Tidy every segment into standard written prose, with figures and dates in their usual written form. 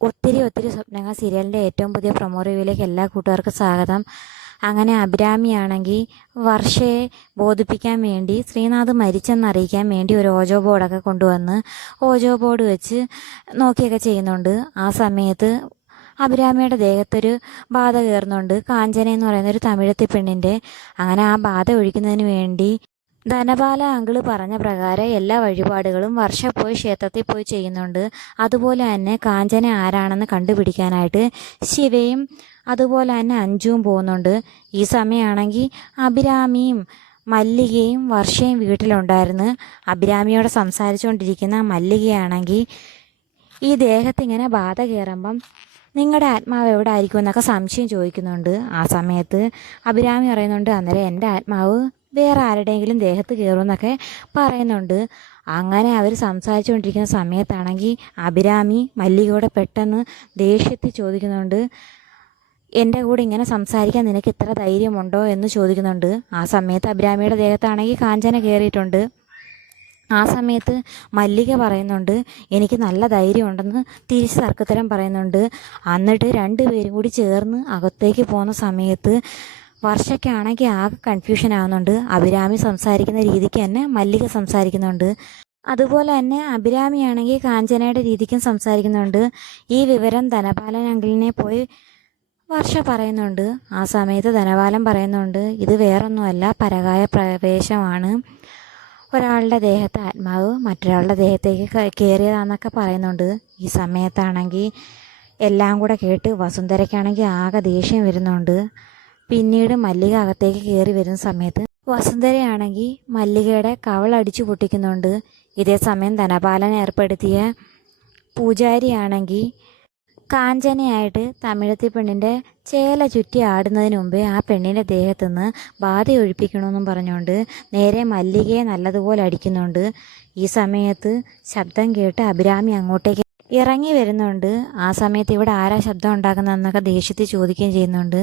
ഒത്തിരി സ്വപ്നങ്ങൾ സീരിയലിൻ്റെ ഏറ്റവും പുതിയ പ്രൊമോ റിവ്യൂയിലേക്ക് എല്ലാ കൂട്ടുകാർക്കും സ്വാഗതം. അങ്ങനെ അഭിരാമിയാണെങ്കിൽ വർഷയെ ബോധിപ്പിക്കാൻ വേണ്ടി ശ്രീനാഥ് മരിച്ചെന്നറിയിക്കാൻ വേണ്ടി ഒരു ഓജോ ബോർഡൊക്കെ കൊണ്ടുവന്ന് ഓജോ ബോർഡ് വെച്ച് നോക്കിയൊക്കെ ചെയ്യുന്നുണ്ട്. ആ സമയത്ത് അഭിരാമിയുടെ ദേഹത്തൊരു ബാധ കയറുന്നുണ്ട്, കാഞ്ചന എന്ന് പറയുന്ന ഒരു തമിഴത്തി പെണ്ണിൻ്റെ. അങ്ങനെ ആ ബാധ ഒഴിക്കുന്നതിന് വേണ്ടി ധനപാല അങ്കിള് പറഞ്ഞ പ്രകാരം എല്ലാ വഴിപാടുകളും വർഷ പോയി ക്ഷേത്രത്തിൽ പോയി ചെയ്യുന്നുണ്ട്. അതുപോലെ തന്നെ കാഞ്ചന ആരാണെന്ന് കണ്ടുപിടിക്കാനായിട്ട് ശിവയും അതുപോലെ തന്നെ അഞ്ജുവും പോകുന്നുണ്ട്. ഈ സമയമാണെങ്കിൽ അഭിരാമിയും മല്ലികയും വർഷയും വീട്ടിലുണ്ടായിരുന്നു. അഭിരാമിയോട് സംസാരിച്ചുകൊണ്ടിരിക്കുന്ന മല്ലികയാണെങ്കിൽ ഈ ദേഹത്തിങ്ങനെ ബാധ കയറുമ്പം നിങ്ങളുടെ ആത്മാവ് എവിടെ ആയിരിക്കും എന്നൊക്കെ സംശയം ചോദിക്കുന്നുണ്ട്. ആ സമയത്ത് അഭിരാമി പറയുന്നുണ്ട്, അന്നേരം എൻ്റെ ആത്മാവ് വേറെ ആരുടെയെങ്കിലും ദേഹത്ത് കയറുമെന്നൊക്കെ പറയുന്നുണ്ട്. അങ്ങനെ അവർ സംസാരിച്ചുകൊണ്ടിരിക്കുന്ന സമയത്താണെങ്കിൽ അഭിരാമി മല്ലികയോടെ പെട്ടെന്ന് ദേഷ്യത്തിൽ ചോദിക്കുന്നുണ്ട്, എൻ്റെ കൂടെ ഇങ്ങനെ സംസാരിക്കാൻ നിനക്ക് ഇത്ര ധൈര്യമുണ്ടോ എന്ന് ചോദിക്കുന്നുണ്ട്. ആ സമയത്ത് അഭിരാമിയുടെ ദേഹത്താണെങ്കിൽ കാഞ്ചന കയറിയിട്ടുണ്ട്. ആ സമയത്ത് മല്ലിക പറയുന്നുണ്ട്, എനിക്ക് നല്ല ധൈര്യമുണ്ടെന്ന് തിരിച്ച് തർക്കത്തരം പറയുന്നുണ്ട്. എന്നിട്ട് രണ്ടുപേരും കൂടി ചേർന്ന് അകത്തേക്ക് പോകുന്ന സമയത്ത് വർഷയ്ക്കാണെങ്കിൽ ആകെ കൺഫ്യൂഷൻ ആവുന്നുണ്ട്. അഭിരാമി സംസാരിക്കുന്ന രീതിക്ക് തന്നെ മല്ലിക സംസാരിക്കുന്നുണ്ട്. അതുപോലെ തന്നെ അഭിരാമിയാണെങ്കിൽ കാഞ്ചനയുടെ രീതിക്കും സംസാരിക്കുന്നുണ്ട്. ഈ വിവരം ധനപാലൻ അങ്കിളിനെ പോയി വർഷ പറയുന്നുണ്ട്. ആ സമയത്ത് ധനപാലൻ പറയുന്നുണ്ട്, ഇത് വേറൊന്നുമല്ല, പരകായ പ്രവേശമാണ്. ഒരാളുടെ ദേഹത്തെ ആത്മാവ് മറ്റൊരാളുടെ ദേഹത്തേക്ക് കയറിയതാണെന്നൊക്കെ പറയുന്നുണ്ട്. ഈ സമയത്താണെങ്കിൽ എല്ലാം കൂടെ കേട്ട് വസുന്ധരയ്ക്കാണെങ്കിൽ ആകെ ദേഷ്യം വരുന്നുണ്ട്. പിന്നീട് മല്ലിക അകത്തേക്ക് കയറി വരുന്ന സമയത്ത് വസുന്ധരയാണെങ്കിൽ മല്ലികയുടെ കവളടിച്ചു പൊട്ടിക്കുന്നുണ്ട്. ഇതേ സമയം ധനപാലൻ ഏർപ്പെടുത്തിയ പൂജാരിയാണെങ്കിൽ കാഞ്ചനയായിട്ട് തമിഴത്തി പെണ്ണിൻ്റെ ചേല ചുറ്റി ആടുന്നതിന് മുമ്പേ ആ പെണ്ണിൻ്റെ ദേഹത്തുനിന്ന് ബാധ ഒഴിപ്പിക്കണമെന്നും പറഞ്ഞുകൊണ്ട് നേരെ മല്ലികയെ നല്ലതുപോലെ അടിക്കുന്നുണ്ട്. ഈ സമയത്ത് ശബ്ദം കേട്ട് അഭിരാമി അങ്ങോട്ടേക്ക് ഇറങ്ങി വരുന്നുണ്ട്. ആ സമയത്ത് ഇവിടെ ആരാ ശബ്ദം ഉണ്ടാക്കുന്നതെന്നൊക്കെ ദേഷ്യത്തിൽ ചോദിക്കുകയും ചെയ്യുന്നുണ്ട്.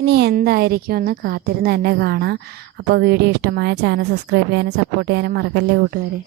ഇനി എന്തായിരിക്കുമെന്ന് കാത്തിരുന്ന് തന്നെ കാണാം. അപ്പോൾ വീഡിയോ ഇഷ്ടമായ ചാനൽ സബ്സ്ക്രൈബ് ചെയ്യാനും സപ്പോർട്ട് ചെയ്യാനും മറക്കല്ലേ കൂട്ടുകാരെ.